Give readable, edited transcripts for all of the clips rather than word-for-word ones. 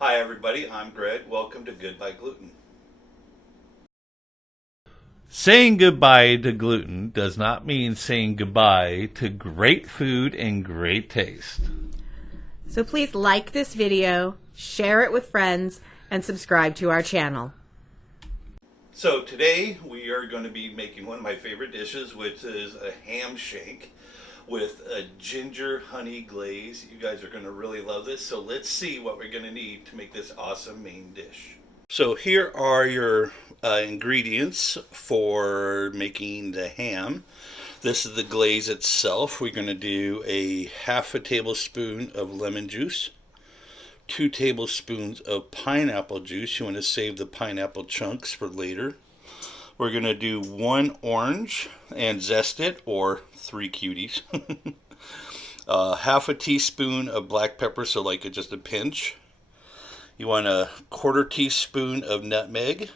Hi everybody, I'm Greg. Welcome to Goodbye Gluten. Saying goodbye to gluten does not mean saying goodbye to great food and great taste. So please like this video, share it with friends, and subscribe to our channel. So today we are going to be making one of my favorite dishes, which is a ham shank with a ginger honey glaze. You guys are going to really love this. So let's see what we're going to need to make this awesome main dish. So here are your ingredients for making the ham. This is the glaze itself. We're going to do a half a tablespoon of lemon juice, 2 tablespoons of pineapple juice. You want to save the pineapple chunks for later. We're going to do 1 orange and zested, or 3 cuties. Half a teaspoon of black pepper, so like just a pinch. You want a 1/4 teaspoon of nutmeg,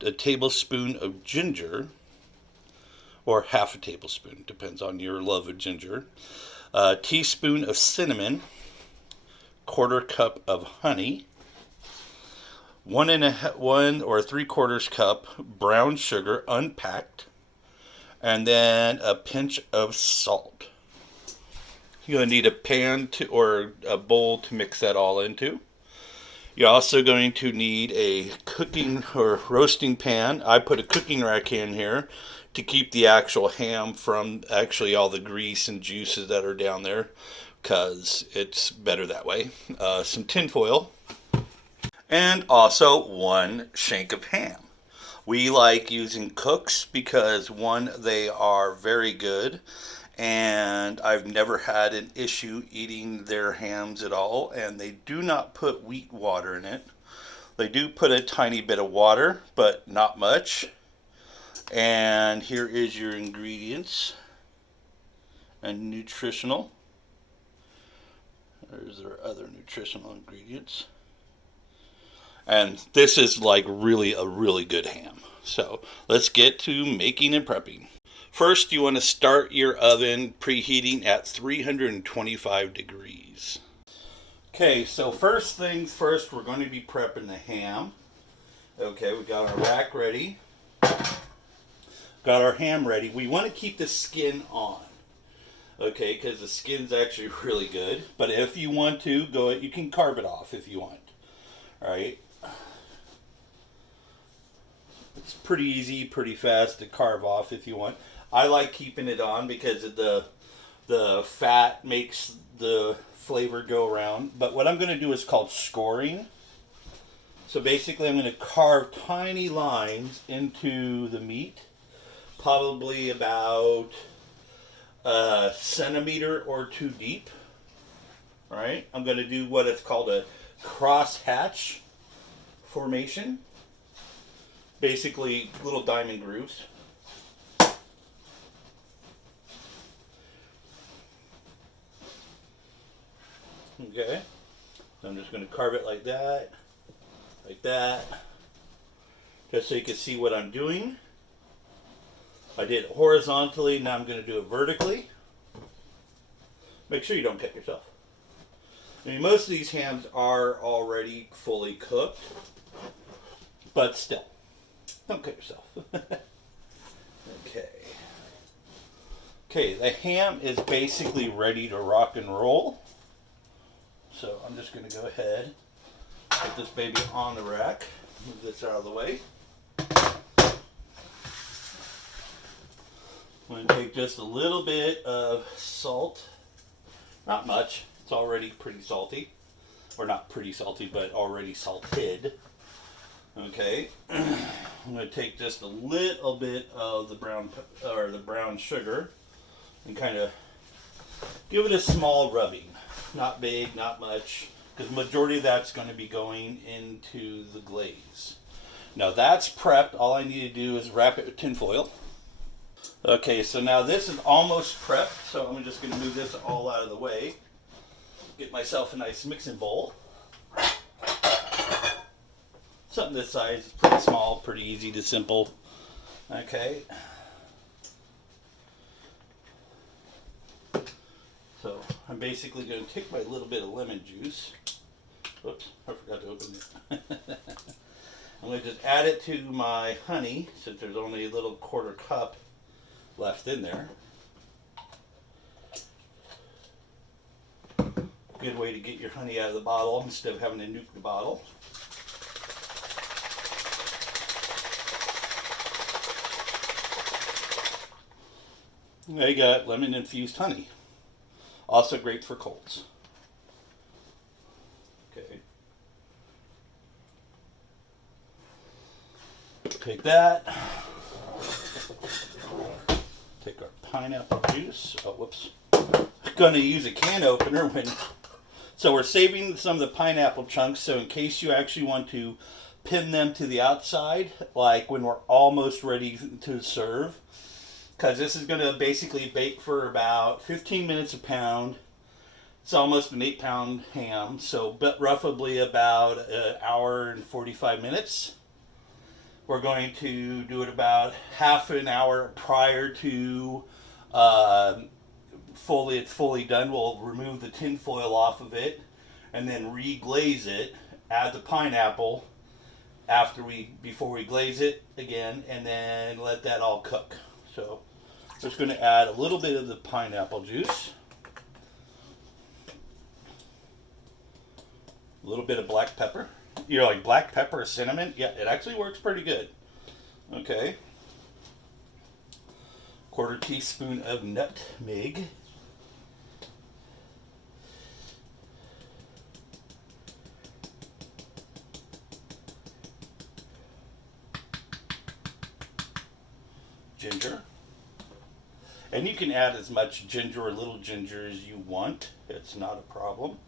a tablespoon of ginger, or half a tablespoon, depends on your love of ginger. A teaspoon of cinnamon, 1/4 cup of honey, 1 or 3/4 cup brown sugar unpacked, and then a pinch of salt. You're going to need a pan or a bowl to mix that all into. You're also going to need a cooking or roasting pan. I put a cooking rack in here to keep the actual ham from actually all the grease and juices that are down there, because it's better that way. Some tin foil, and also 1 shank of ham. We like using Cooks because, one, they are very good, and I've never had an issue eating their hams at all, and they do not put wheat water in it. They do put a tiny bit of water, but not much. And here is your ingredients and nutritional. There's our other nutritional ingredients. And this is like really a really good ham. So let's get to making and prepping. First, you want to start your oven preheating at 325 degrees. Okay, so first things first, we're going to be prepping the ham. Okay, we got our rack ready. Got our ham ready. We want to keep the skin on. Okay, because the skin's actually really good. But if you want to, you can carve it off if you want. Alright. It's pretty easy, pretty fast to carve off if you want. I like keeping it on because the fat makes the flavor go around. But what I'm going to do is called scoring. So basically I'm going to carve tiny lines into the meat, probably about a centimeter or 2 deep. All right, I'm going to do what is called a cross hatch formation. Basically little diamond grooves. Okay, so I'm just going to carve it like that, just so you can see what I'm doing. I did it horizontally, now I'm going to do it vertically. Make sure you don't cut yourself. I mean, most of these hams are already fully cooked, but still, don't cut yourself. Okay, the ham is basically ready to rock and roll. So I'm just going to go ahead, put this baby on the rack, move this out of the way. I'm going to take just a little bit of salt, not much, it's already pretty salty, or not pretty salty, but already salted. Okay, I'm going to take just a little bit of the brown sugar and kind of give it a small rubbing. Not big, not much, because the majority of that's going to be going into the glaze. Now that's prepped. All I need to do is wrap it with tin foil. Okay, so now this is almost prepped, so I'm just going to move this all out of the way. Get myself a nice mixing bowl. Something this size is pretty small, pretty easy to simple. Okay. So I'm basically going to take my little bit of lemon juice Whoops, I forgot to open it. I'm going to just add it to my honey, since there's only a little quarter cup left in there. Good way to get your honey out of the bottle instead of having to nuke the bottle. There you got lemon infused honey. Also great for colds. Okay. Take that. Take our pineapple juice. Oh, whoops. Going to use a can opener when... So we're saving some of the pineapple chunks, so in case you actually want to pin them to the outside, like when we're almost ready to serve. Because this is going to basically bake for about 15 minutes a pound. It's almost an 8-pound ham, so but roughly about an hour and 45 minutes. We're going to do it about half an hour prior to it's fully done. We'll remove the tin foil off of it and then re-glaze it. Add the pineapple before we glaze it again, and then let that all cook. So just going to add a little bit of the pineapple juice, a little bit of black pepper. You're like, black pepper or cinnamon? Yeah, it actually works pretty good. Okay. 1/4 teaspoon of nutmeg. Ginger. And you can add as much ginger or little ginger as you want. It's not a problem.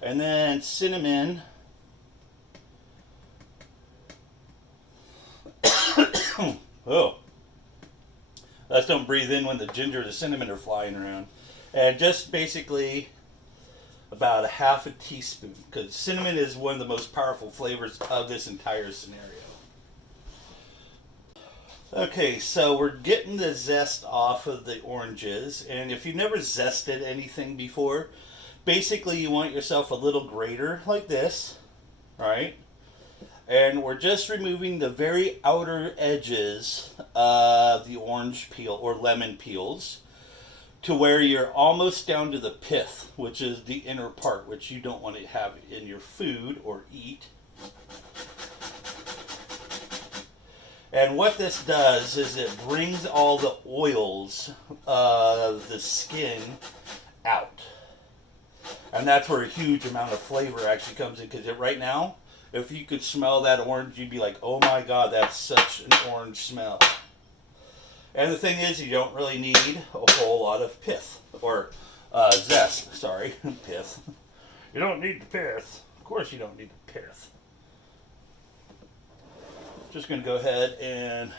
And then cinnamon. Oh. Let's don't breathe in when the ginger or the cinnamon are flying around. And just basically about a 1/2 teaspoon, because cinnamon is one of the most powerful flavors of this entire scenario. Okay, so we're getting the zest off of the oranges, and if you've never zested anything before, basically you want yourself a little grater like this, right? And we're just removing the very outer edges of the orange peel or lemon peels to where you're almost down to the pith, which is the inner part, which you don't want to have in your food or eat. And what this does is it brings all the oils of the skin out. And that's where a huge amount of flavor actually comes in, because right now, if you could smell that orange, you'd be like, oh my god, that's such an orange smell. And the thing is, you don't really need a whole lot of pith, or zest, sorry, pith. You don't need the pith. Of course you don't need the pith. Just going to go ahead and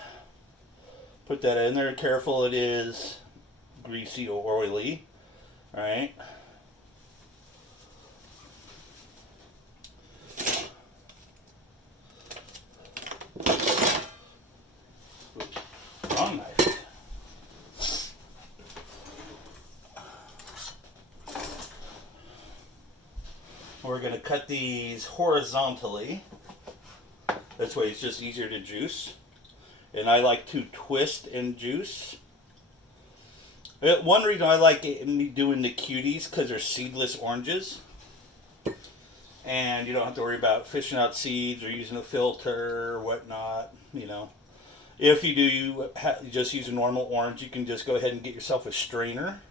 put that in there. Careful, it is greasy or oily. All right. Oops, wrong knife. We're going to cut these horizontally. This way it's just easier to juice. And I like to twist and juice. One reason I like me doing the cuties, because they're seedless oranges. And you don't have to worry about fishing out seeds or using a filter or whatnot, you know. If you do, you just use a normal orange, you can just go ahead and get yourself a strainer.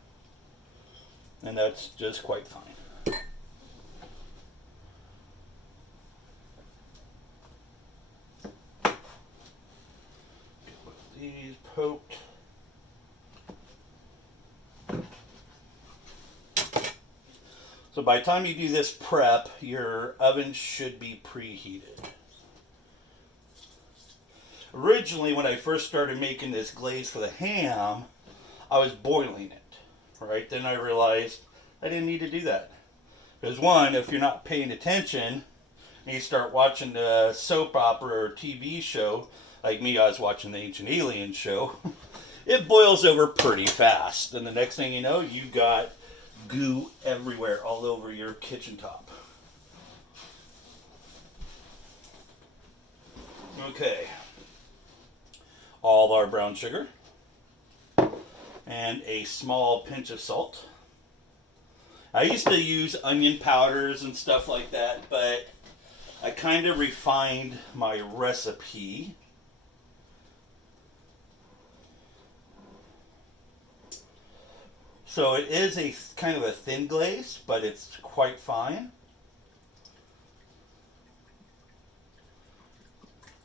And that's just quite fine. These poked. So by the time you do this prep, your oven should be preheated. Originally, when I first started making this glaze for the ham, I was boiling it, right? Then I realized I didn't need to do that. Because one, if you're not paying attention, and you start watching the soap opera or TV show, like me, I was watching the Ancient Aliens show, it boils over pretty fast. And the next thing you know, you got goo everywhere, all over your kitchen top. Okay. All our brown sugar. And a small pinch of salt. I used to use onion powders and stuff like that, but I kind of refined my recipe. So it is a kind of a thin glaze, but it's quite fine.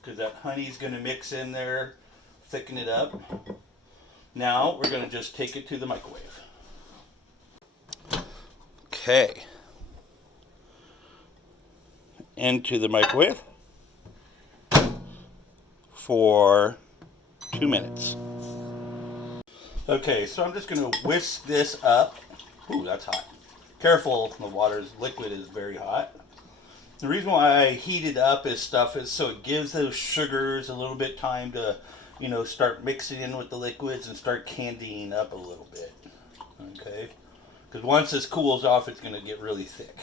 Because that honey's going to mix in there, thicken it up. Now we're going to just take it to the microwave. Okay. Into the microwave for 2 minutes. Okay, so I'm just going to whisk this up. Ooh, that's hot. Careful, the liquid is very hot. The reason why I heat it up is so it gives those sugars a little bit time to, start mixing in with the liquids and start candying up a little bit. Okay? Because once this cools off, it's going to get really thick.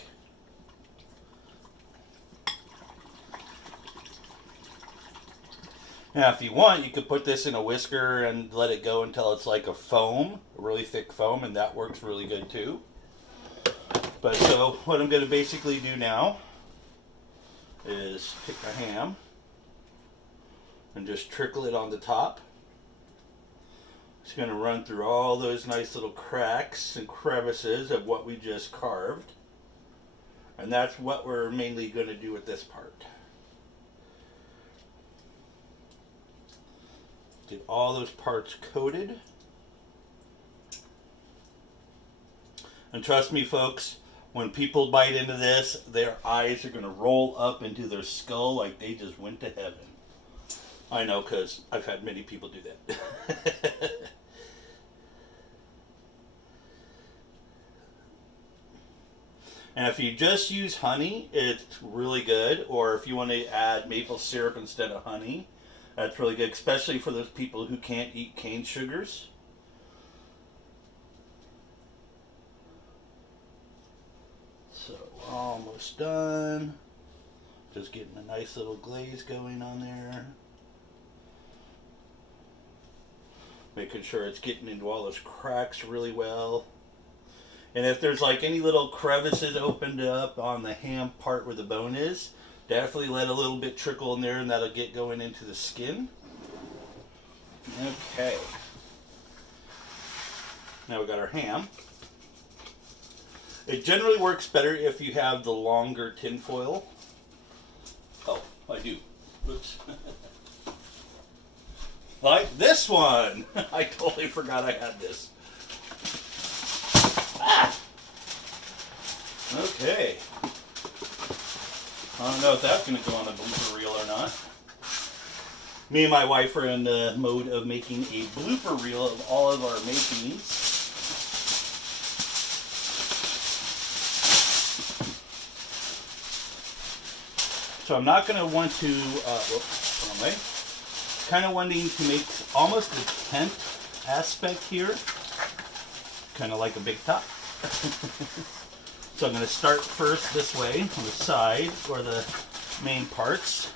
Now, if you want, you could put this in a whisker and let it go until it's like a foam, a really thick foam, and that works really good too. But so what I'm going to basically do now is take my ham and just trickle it on the top. It's going to run through all those nice little cracks and crevices of what we just carved. And that's what we're mainly going to do with this part. Get all those parts coated. And trust me, folks, when people bite into this, their eyes are going to roll up into their skull like they just went to heaven. I know, because I've had many people do that. And if you just use honey, it's really good. Or if you want to add maple syrup instead of honey, that's really good, especially for those people who can't eat cane sugars. So, almost done. Just getting a nice little glaze going on there. Making sure it's getting into all those cracks really well. And if there's like any little crevices opened up on the ham part where the bone is, definitely let a little bit trickle in there and that'll get going into the skin. Okay. Now we got our ham. It generally works better if you have the longer tin foil. Oh, I do. Oops. Like this one. I totally forgot I had this. Ah! Okay. I don't know if that's going to go on a blooper reel or not. Me and my wife are in the mode of making a blooper reel of all of our makings. So I'm not going to want to, wrong way. Kind of wanting to make almost a tent aspect here. Kind of like a big top. So I'm going to start first this way on the side, or the main parts.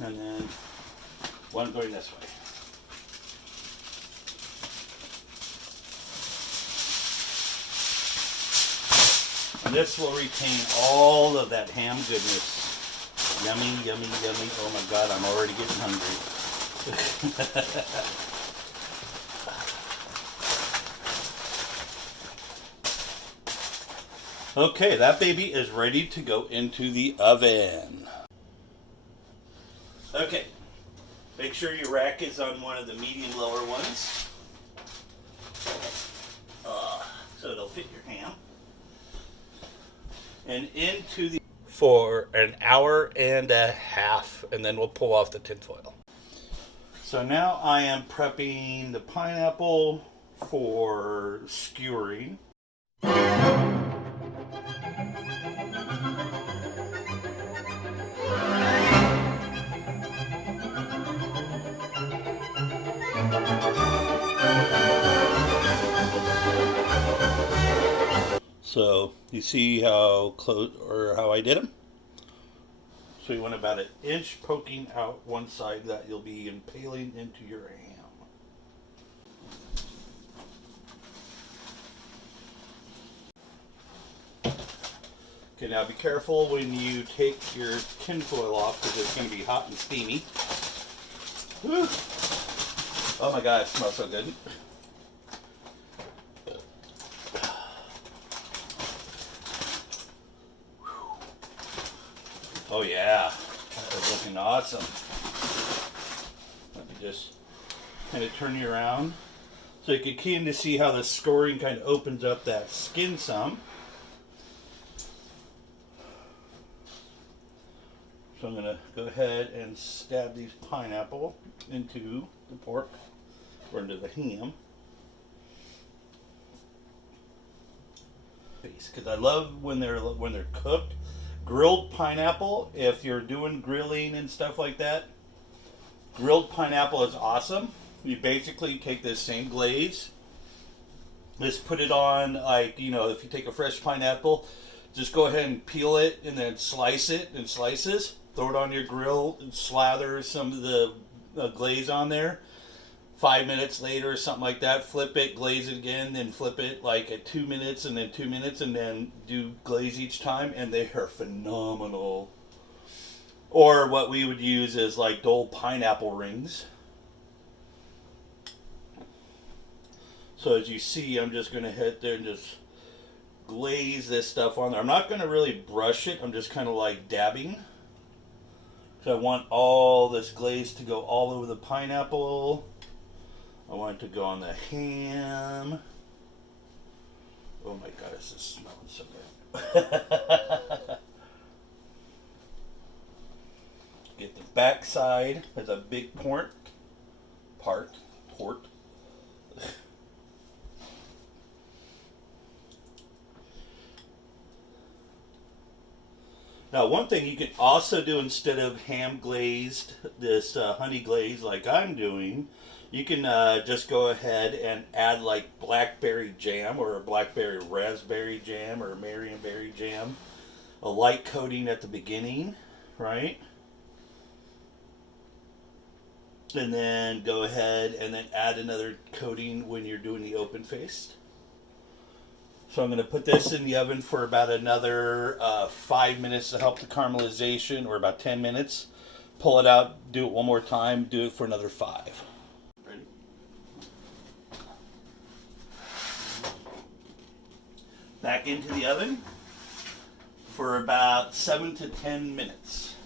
And then one going this way. And this will retain all of that ham goodness. Yummy, yummy, yummy. Oh my God, I'm already getting hungry. Okay, that baby is ready to go into the oven. Okay, make sure your rack is on one of the medium lower ones. So it'll fit your ham. And into the for an hour and a half, and then we'll pull off the tinfoil. So now I am prepping the pineapple for skewering. So you see how close or how I did them? So you want about an inch poking out one side that you'll be impaling into your ham. Okay, now be careful when you take your tinfoil off because it's going to be hot and steamy. Whew. Oh my god, it smells so good. Oh yeah, that is looking awesome. Let me just kind of turn you around. So you can keen to see how the scoring kind of opens up that skin some. So I'm going to go ahead and stab these pineapple into the pork or into the ham. Because I love when they're cooked. Grilled pineapple, if you're doing grilling and stuff like that, grilled pineapple is awesome. You basically take this same glaze, just put it on, like, you know, if you take a fresh pineapple, just go ahead and peel it and then slice it in slices, throw it on your grill and slather some of the glaze on there. 5 minutes later or something like that, flip it, glaze it again, then flip it like at 2 minutes and then 2 minutes and then do glaze each time, and they are phenomenal. Or what we would use is like Dole pineapple rings. So as you see, I'm just going to hit there and just glaze this stuff on there. I'm not going to really brush it, I'm just kind of like dabbing. So I want all this glaze to go all over the pineapple. I want it to go on the ham. Oh my god, this is smelling so good. Get the back side as a big port. Now, one thing you can also do instead of ham glazed, this honey glaze like I'm doing, you can just go ahead and add like blackberry jam or blackberry raspberry jam or marionberry jam. A light coating at the beginning, right? And then go ahead and then add another coating when you're doing the open faced. So I'm going to put this in the oven for about another 5 minutes to help the caramelization, or about 10 minutes. Pull it out, do it one more time, do it for another 5. Ready? Back into the oven for about 7 to 10 minutes.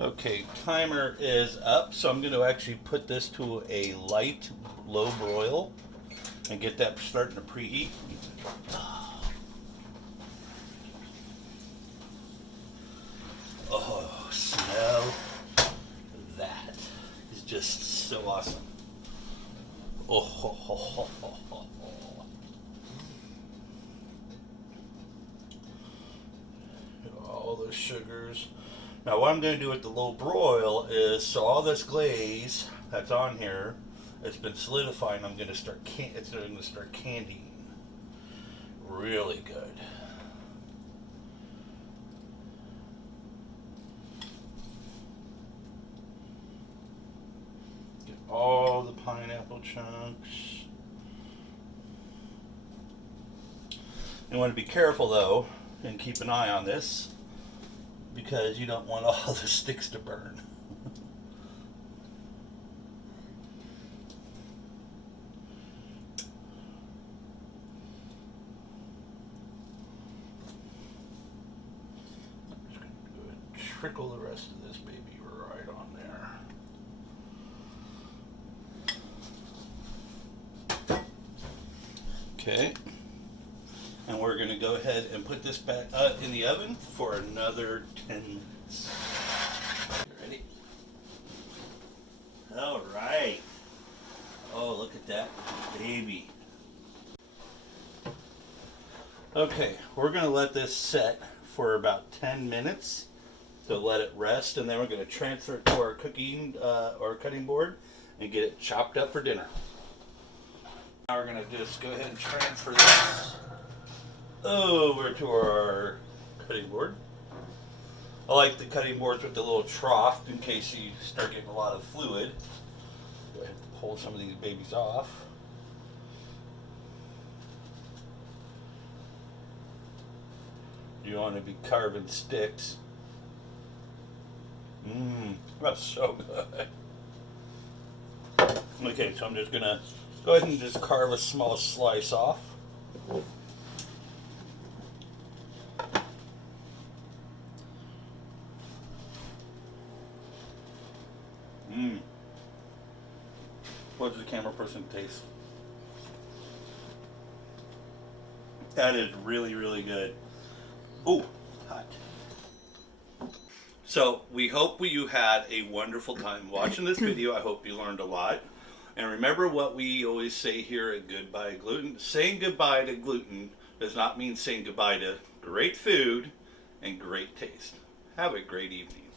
Okay, timer is up, so I'm going to actually put this to a light, low broil and get that starting to preheat. Oh, smell that. It's just so awesome. Oh, ho, ho, ho, ho, ho. All those sugars. Now what I'm going to do with the low broil is, so all this glaze that's on here, it's been solidifying. I'm going to start candying. Really good. Get all the pineapple chunks. You want to be careful though, and keep an eye on this, because you don't want all the sticks to burn. Trickle the rest of this baby right on there. Okay, and we're going to go ahead and put this back in the oven for another 10 minutes. Ready? All right. Oh, look at that baby. Okay, we're going to let this set for about 10 minutes. So let it rest, and then we're going to transfer it to our cooking or cutting board and get it chopped up for dinner. Now we're going to just go ahead and transfer this over to our cutting board. I like the cutting boards with the little trough in case you start getting a lot of fluid. Go ahead and pull some of these babies off. You want to be carving sticks. That's so good. Okay, so I'm just gonna go ahead and just carve a small slice off. What does the camera person taste? That is really, really good. Ooh, hot. So we hope you had a wonderful time watching this video. I hope you learned a lot. And remember what we always say here at Goodbye Gluten. Saying goodbye to gluten does not mean saying goodbye to great food and great taste. Have a great evening.